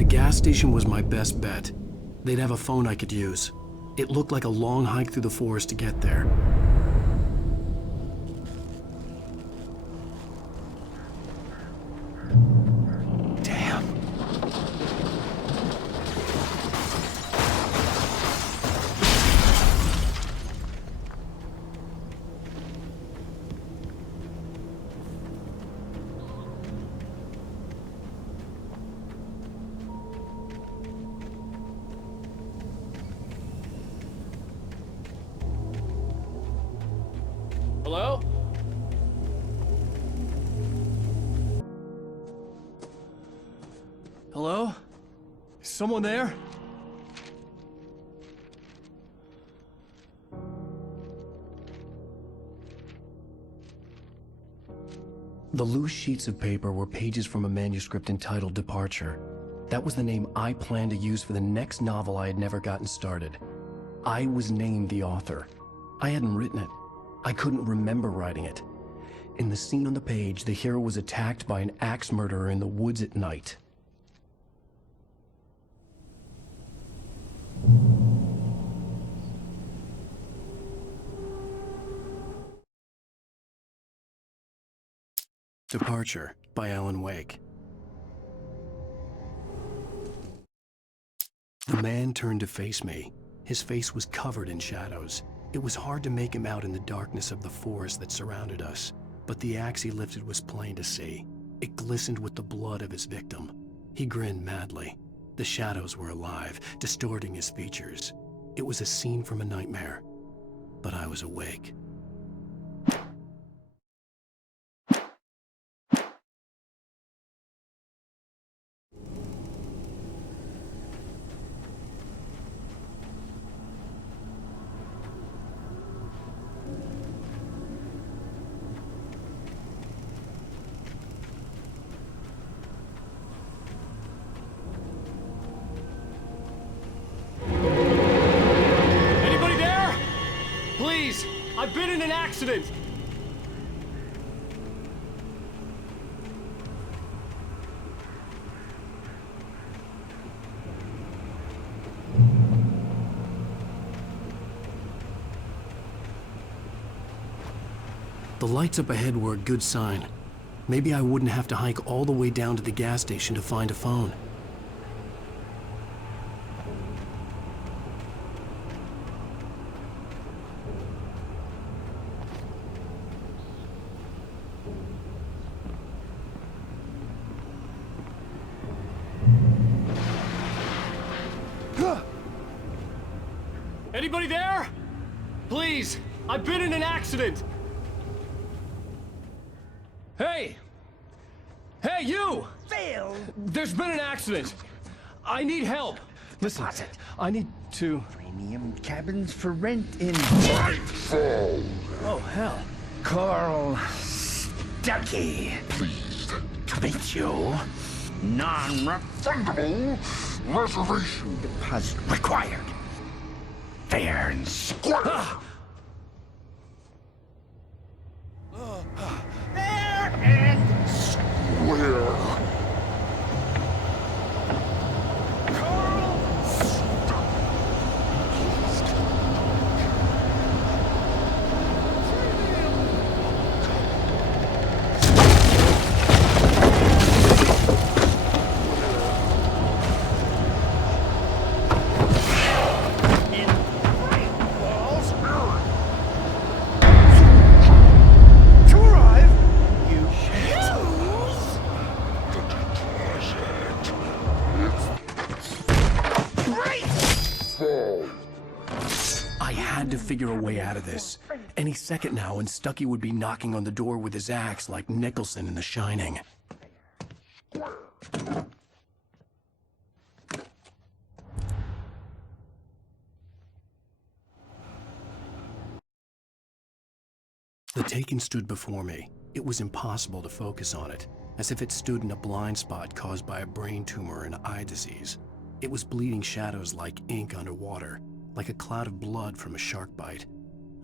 The gas station was my best bet. They'd have a phone I could use. It looked like a long hike through the forest to get there. Damn. Hello? Hello? Is someone there? The loose sheets of paper were pages from a manuscript entitled Departure. That was the name I planned to use for the next novel I had never gotten started. I was named the author. I hadn't written it. I couldn't remember writing it. In the scene on the page, the hero was attacked by an axe murderer in the woods at night. Departure by Alan Wake. The man turned to face me. His face was covered in shadows. It was hard to make him out in the darkness of the forest that surrounded us, but the axe he lifted was plain to see. It glistened with the blood of his victim. He grinned madly. The shadows were alive, distorting his features. It was a scene from a nightmare, but I was awake. Anybody there? Please! I've been in an accident! The lights up ahead were a good sign. Maybe I wouldn't have to hike all the way down to the gas station to find a phone. Anybody there? Please! I've been in an accident! Hey! Hey, you! Phil! There's been an accident! I need help! Listen, I need to... Premium cabins for rent in Oh, hell. Carl Stuckey. Pleased to meet you. Non-refundable reservation deposit required. Fair and square. Fair and square. Carl I had to figure a way out of this. Any second now, and Stuckey would be knocking on the door with his axe like Nicholson in The Shining. The Taken stood before me. It was impossible to focus on it, as if it stood in a blind spot caused by a brain tumor and eye disease. It was bleeding shadows like ink underwater, like a cloud of blood from a shark bite.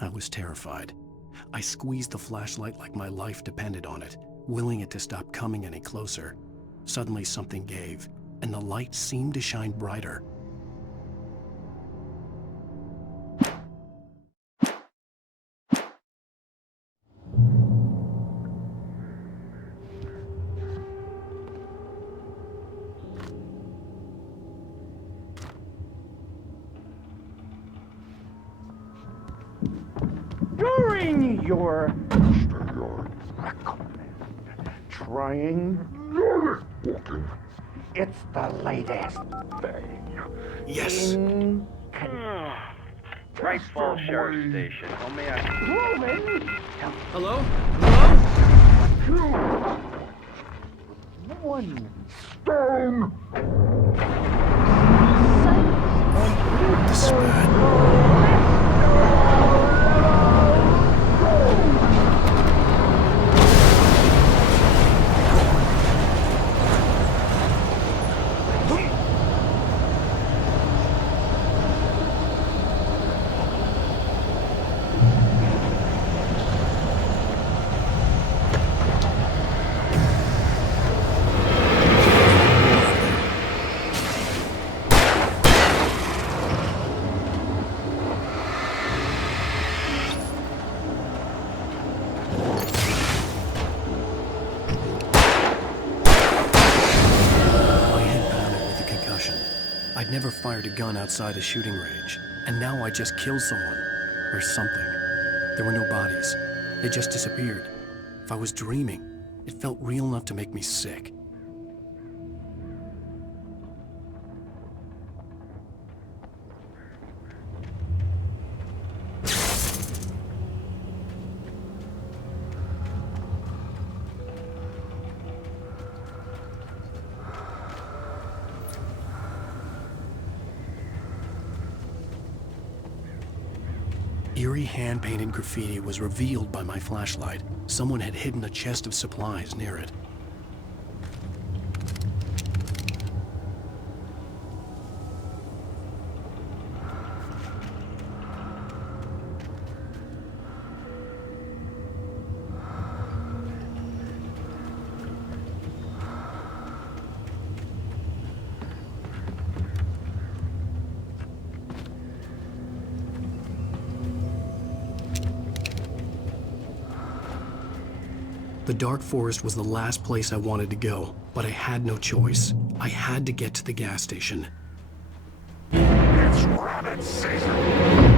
I was terrified. I squeezed the flashlight like my life depended on it, willing it to stop coming any closer. Suddenly something gave. and the light seemed to shine brighter. During your trying it's the latest thing. Yes! Wrightsville Sheriff Station. How may I... Proven Hello? Hello? one stone. This is bad. I'd never fired a gun outside a shooting range, and now I just killed someone. Or something. There were no bodies. They just disappeared. If I was dreaming, it felt real enough to make me sick. Eerie hand-painted graffiti was revealed by my flashlight. Someone had hidden a chest of supplies near it. The dark forest was the last place I wanted to go, but I had no choice. I had to get to the gas station. It's rabbit season.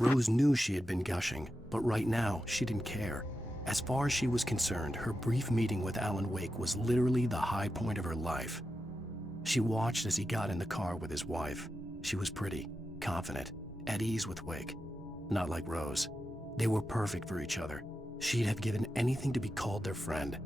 Rose knew she had been gushing, but right now, she didn't care. As far as she was concerned, her brief meeting with Alan Wake was literally the high point of her life. She watched as he got in the car with his wife. She was pretty, confident, at ease with Wake. Not like Rose. They were perfect for each other. She'd have given anything to be called their friend.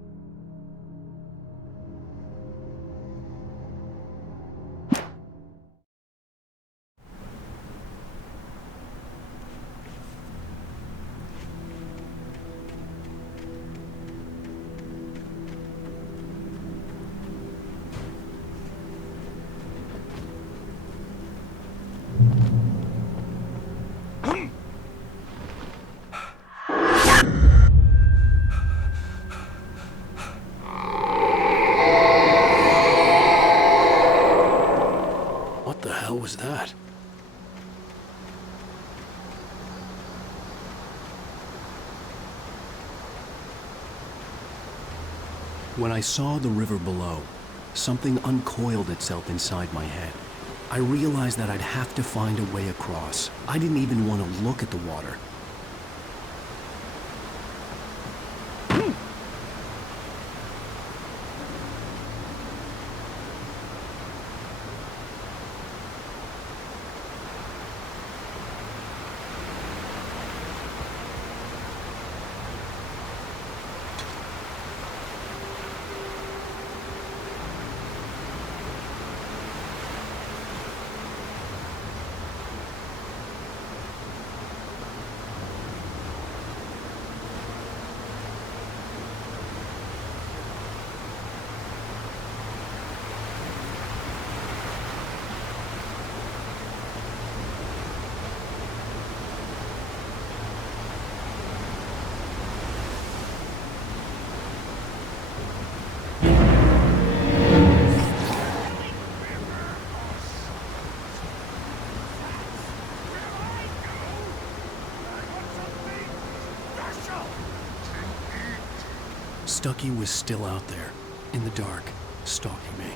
What the hell was that? When I saw the river below, something uncoiled itself inside my head. I realized that I'd have to find a way across. I didn't even want to look at the water. Stucky was still out there, in the dark, stalking me.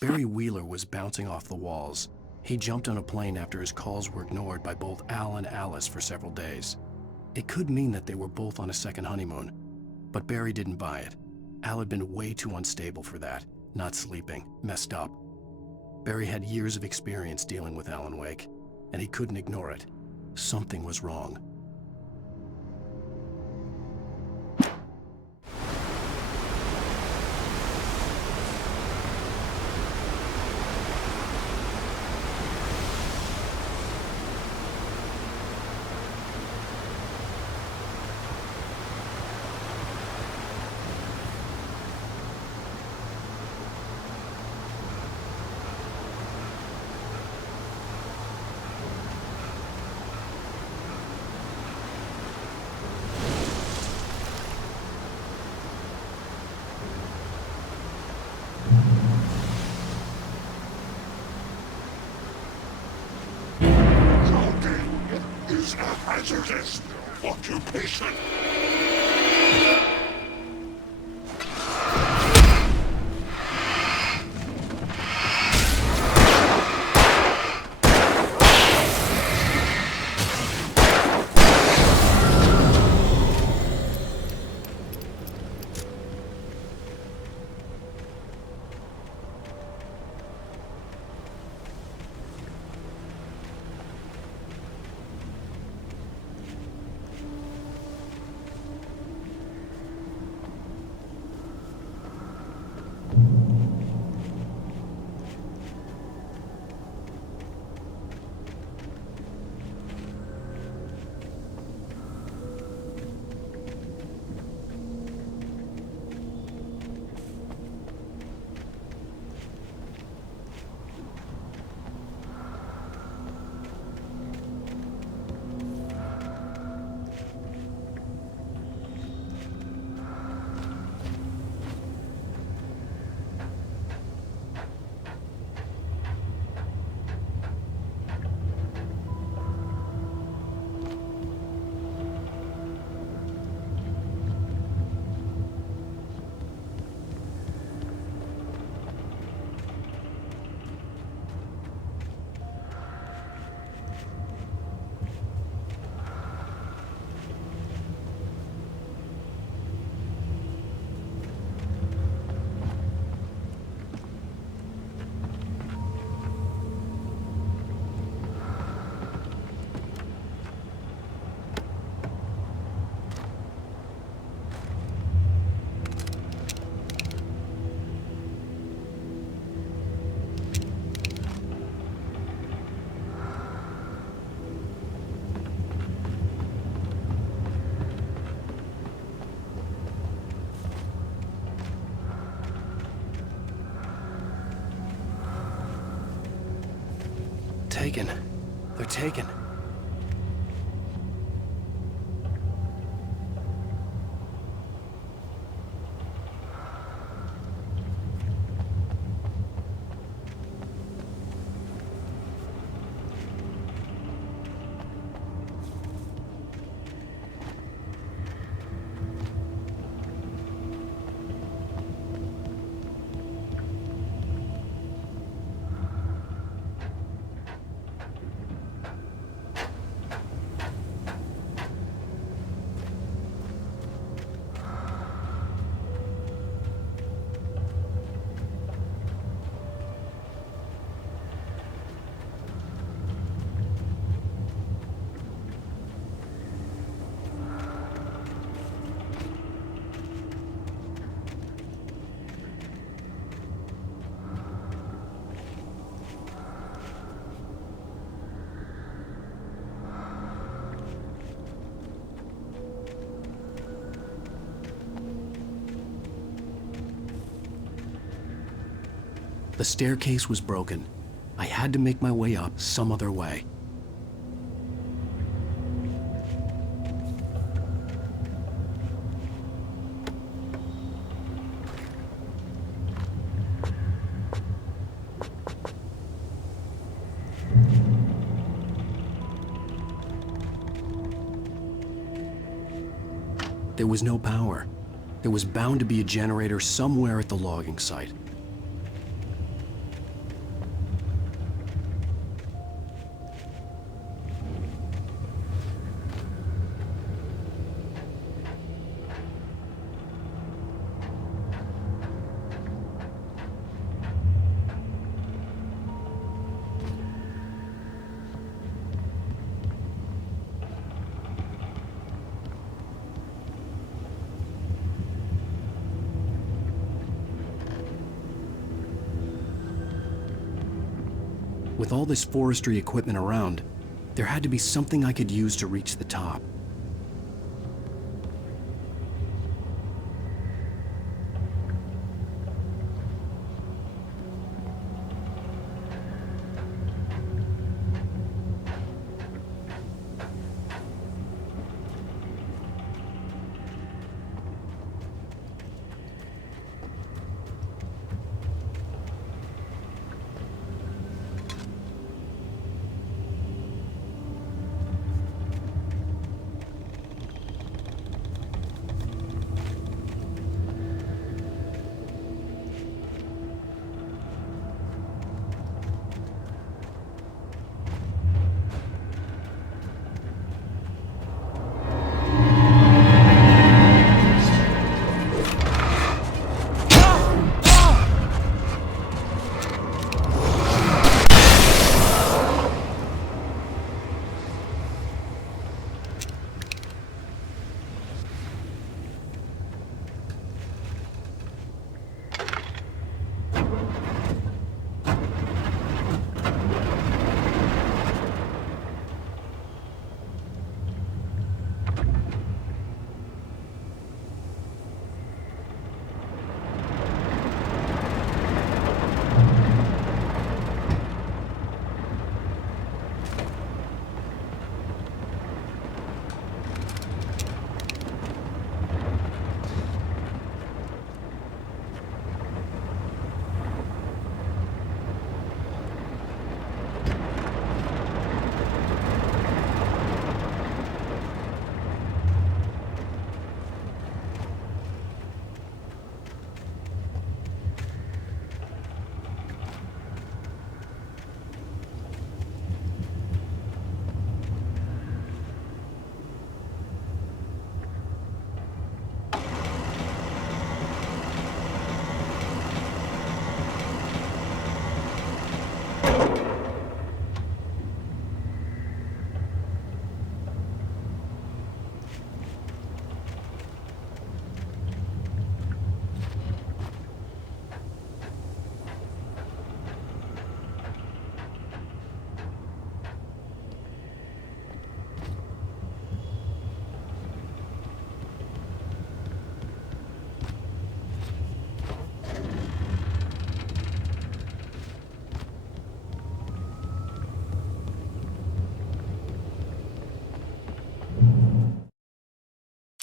Barry Wheeler was bouncing off the walls. He jumped on a plane after his calls were ignored by both Al and Alice for several days. It could mean that they were both on a second honeymoon, but Barry didn't buy it. Al had been way too unstable for that, not sleeping, messed up. Barry had years of experience dealing with Alan Wake, and he couldn't ignore it. Something was wrong. Jogging is a hazardous occupation. Taken. They're taken. The staircase was broken. I had to make my way up some other way. There was no power. There was bound to be a generator somewhere at the logging site. With all this forestry equipment around, there had to be something I could use to reach the top.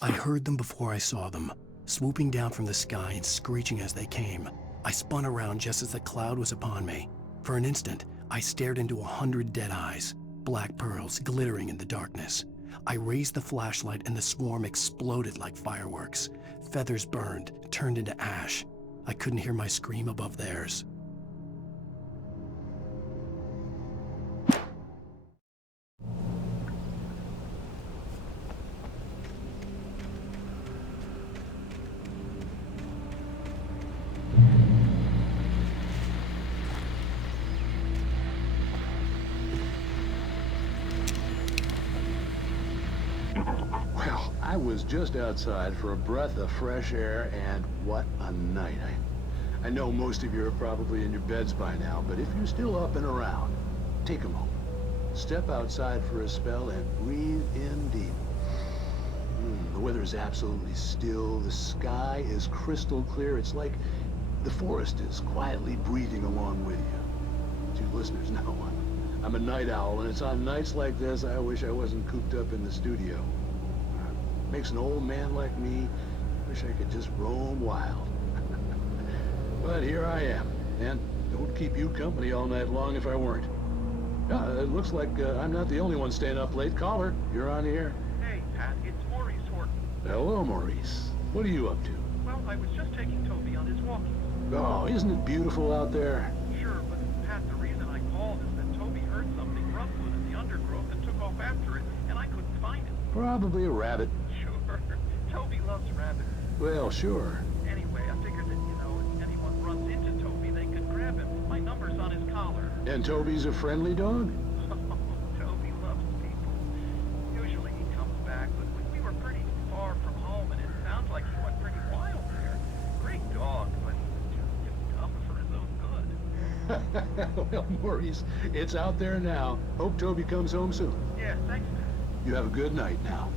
I heard them before I saw them, swooping down from the sky and screeching as they came. I spun around just as the cloud was upon me. For an instant, I stared into 100 dead eyes, black pearls glittering in the darkness. I raised the flashlight and the swarm exploded like fireworks. Feathers burned, turned into ash. I couldn't hear my scream above theirs. Well, I was just outside for a breath of fresh air, and what a night. I know most of you are probably in your beds by now, but if you're still up and around, take a moment. Step outside for a spell and breathe in deep. The weather is absolutely still. The sky is crystal clear. It's like the forest is quietly breathing along with you. As you listeners know, I'm a night owl, and it's on nights like this I wish I wasn't cooped up in the studio. Makes an old man like me wish I could just roam wild. But here I am, and don't keep you company all night long if I weren't. It looks like I'm not the only one staying up late. Caller, you're on the air. Hey, Pat, it's Maurice Horton. Hello, Maurice. What are you up to? Well, I was just taking Toby on his walkies. Oh, isn't it beautiful out there? Sure, but Pat, the reason I called is that Toby heard something rumbling in the undergrowth and took off after it, and I couldn't find it. Probably a rabbit. Sure. Toby loves rabbits. Well, sure. Anyway, I figured that, if anyone runs into Toby, they could grab him. My number's on his collar. And Toby's a friendly dog? Toby loves people. Usually he comes back, but we were pretty far from home, and it sounds like he went pretty wild there. Great dog, but just too dumb for his own good. Well, Maurice, it's out there now. Hope Toby comes home soon. Yeah, thanks, Pat. You have a good night now.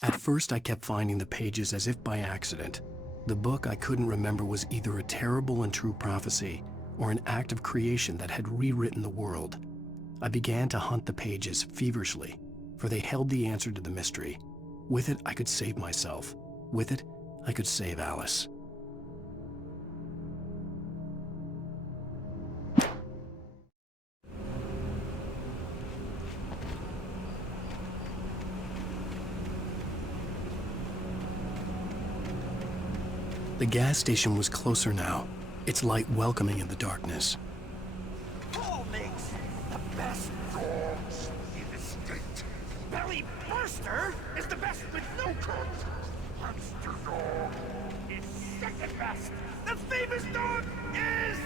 At first, I kept finding the pages as if by accident. The book I couldn't remember was either a terrible and true prophecy or an act of creation that had rewritten the world. I began to hunt the pages feverishly, for they held the answer to the mystery. With it, I could save myself. With it, I could save Alice. The gas station was closer now, its light welcoming in the darkness. Who makes the best dogs in the state? Belly Burster is the best with no coat. Monster Dog is second best. The famous dog is...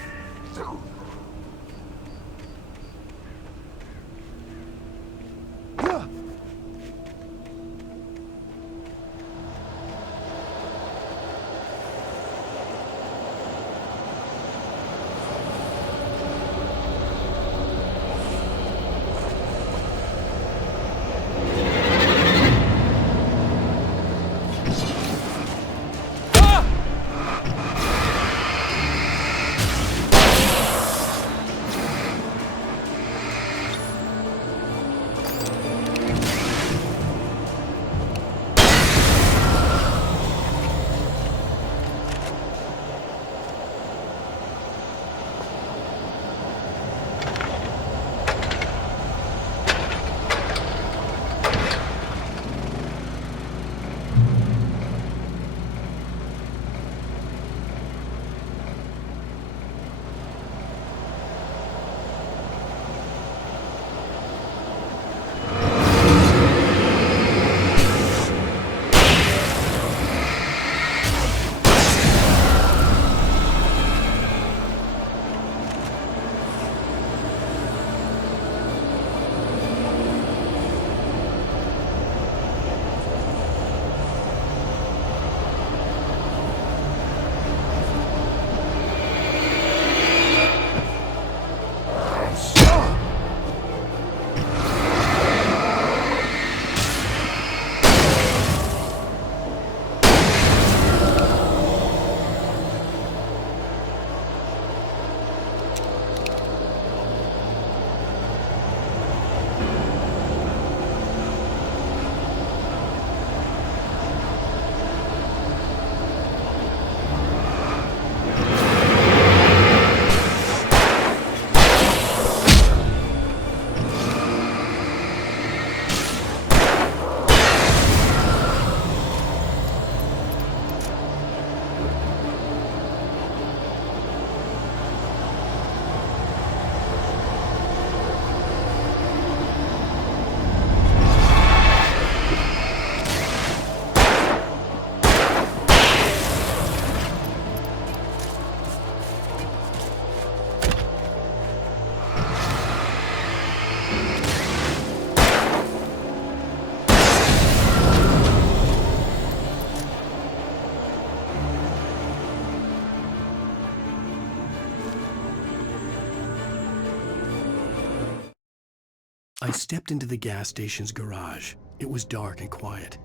We stepped into the gas station's garage. It was dark and quiet.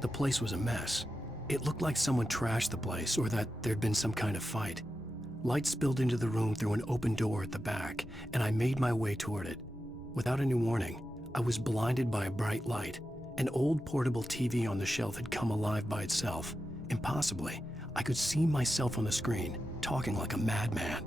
The place was a mess. It looked like someone trashed the place or that there'd been some kind of fight. Light spilled into the room through an open door at the back, and I made my way toward it. Without any warning, I was blinded by a bright light. An old portable TV on the shelf had come alive by itself. Impossibly, I could see myself on the screen, talking like a madman.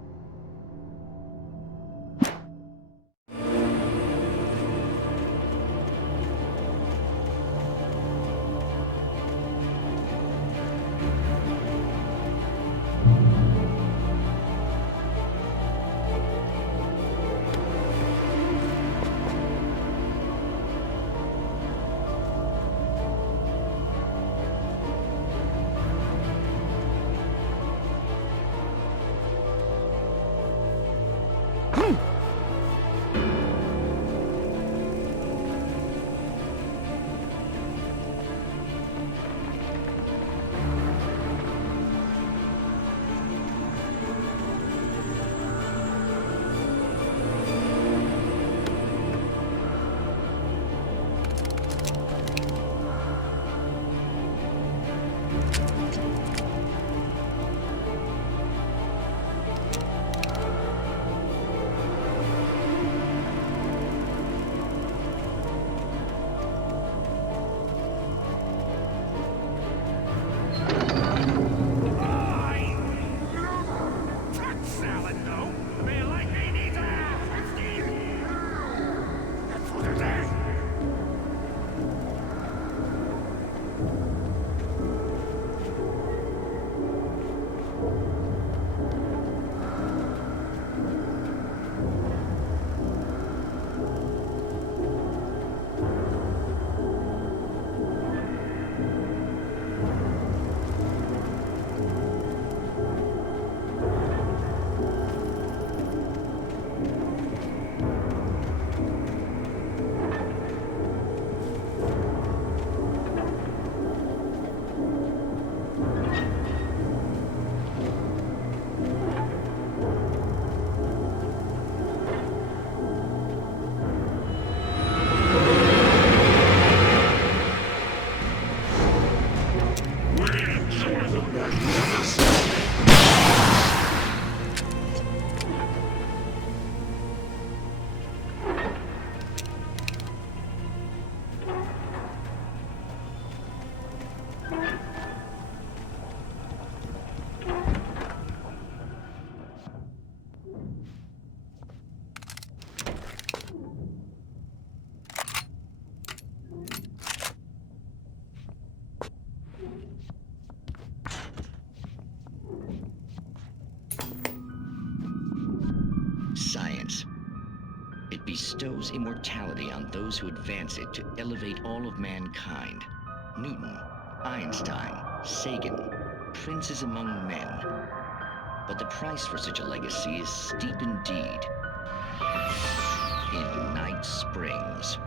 Science. It bestows immortality on those who advance it to elevate all of mankind. Newton, Einstein, Sagan, princes among men. But the price for such a legacy is steep indeed. In Night Springs.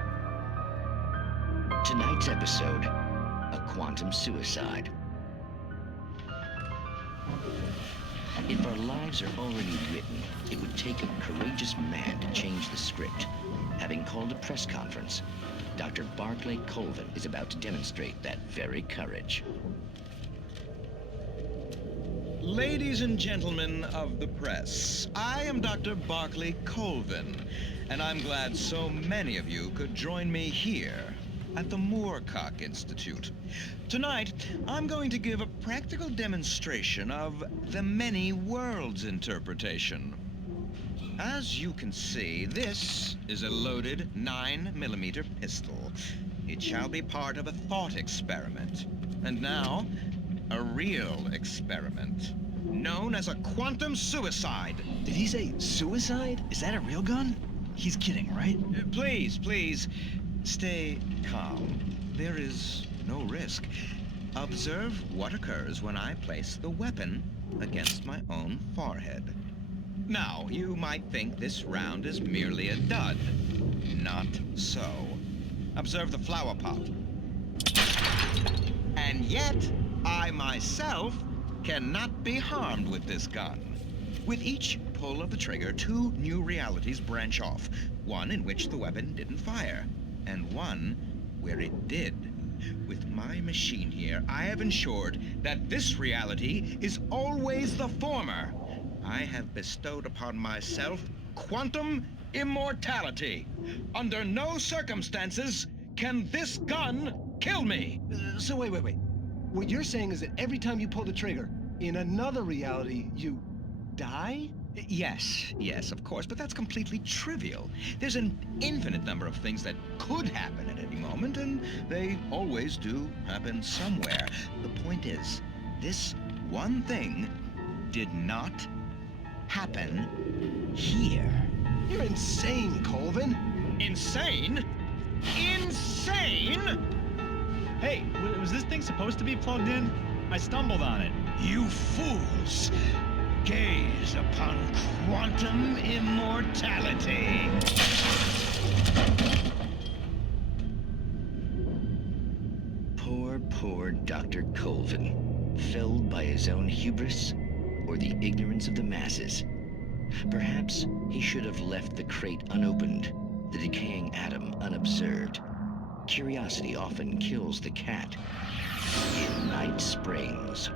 Tonight's episode, a quantum suicide. If our lives are already written, it would take a courageous man to change the script. Having called a press conference, Dr. Barclay Colvin is about to demonstrate that very courage. Ladies and gentlemen of the press, I am Dr. Barclay Colvin, and I'm glad so many of you could join me here at the Moorcock Institute. Tonight, I'm going to give a practical demonstration of the many worlds interpretation. As you can see, this is a loaded 9mm pistol. It shall be part of a thought experiment. And now, a real experiment, known as a quantum suicide. Did he say suicide? Is that a real gun? He's kidding, right? Please, stay calm. There is no risk. Observe what occurs when I place the weapon against my own forehead. Now, you might think this round is merely a dud. Not so. Observe the flower pot. And yet, I myself cannot be harmed with this gun. With each pull of the trigger, two new realities branch off. one in which the weapon didn't fire, and one where it did. With my machine here, I have ensured that this reality is always the former. I have bestowed upon myself quantum immortality. Under no circumstances can this gun kill me. So wait. What you're saying is that every time you pull the trigger, in another reality, you die? Yes, of course, but that's completely trivial. There's an infinite number of things that could happen at any moment, and they always do happen somewhere. The point is, this one thing did not happen here. You're insane, Colvin. Insane? Insane? Hey, was this thing supposed to be plugged in? I stumbled on it. You fools! Gaze upon quantum immortality. Poor Dr. Colvin, felled by his own hubris or the ignorance of the masses. Perhaps he should have left the crate unopened, the decaying atom unobserved. Curiosity often kills the cat. In Night Springs.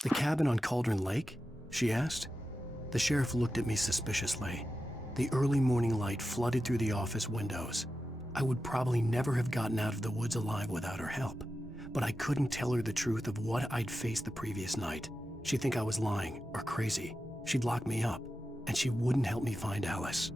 The cabin on Cauldron Lake? She asked. The sheriff looked at me suspiciously. The early morning light flooded through the office windows. I would probably never have gotten out of the woods alive without her help, but I couldn't tell her the truth of what I'd faced the previous night. She'd think I was lying or crazy. She'd lock me up, and she wouldn't help me find Alice.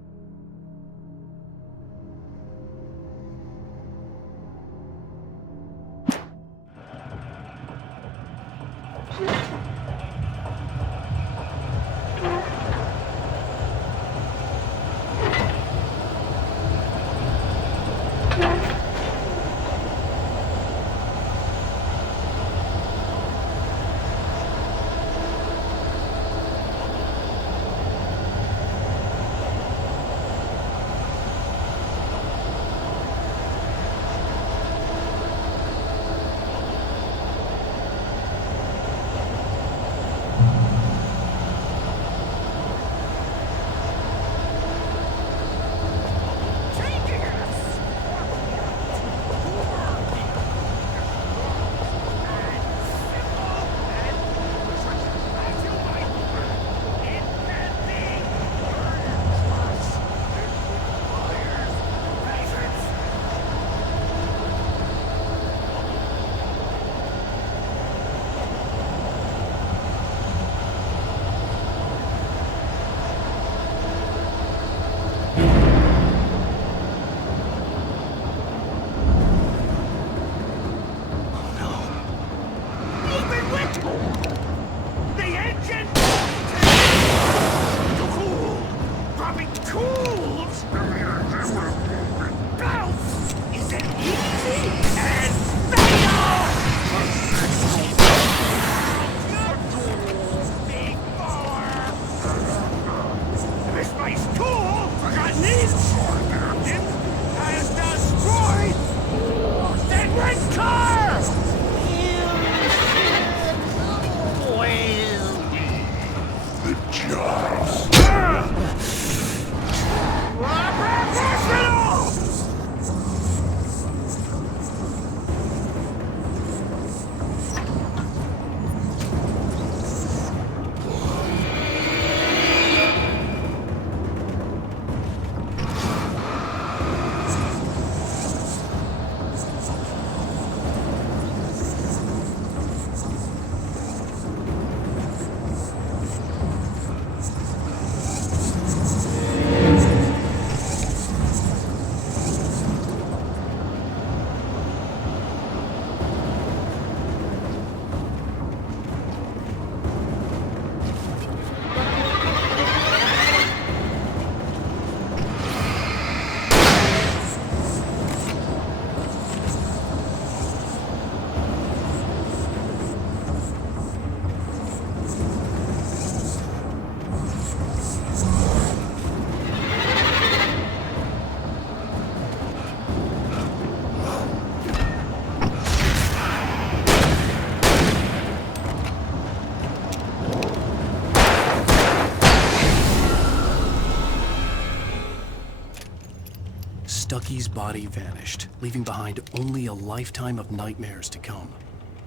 Ducky's body vanished, leaving behind only a lifetime of nightmares to come,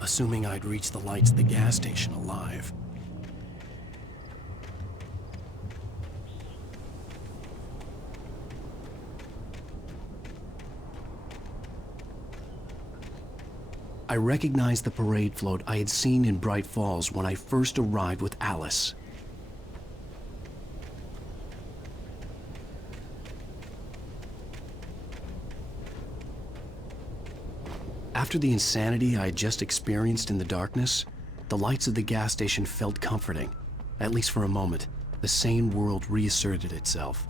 assuming I'd reached the lights of the gas station alive. I recognized the parade float I had seen in Bright Falls when I first arrived with Alice. After the insanity I had just experienced in the darkness, the lights of the gas station felt comforting. At least for a moment, the sane world reasserted itself.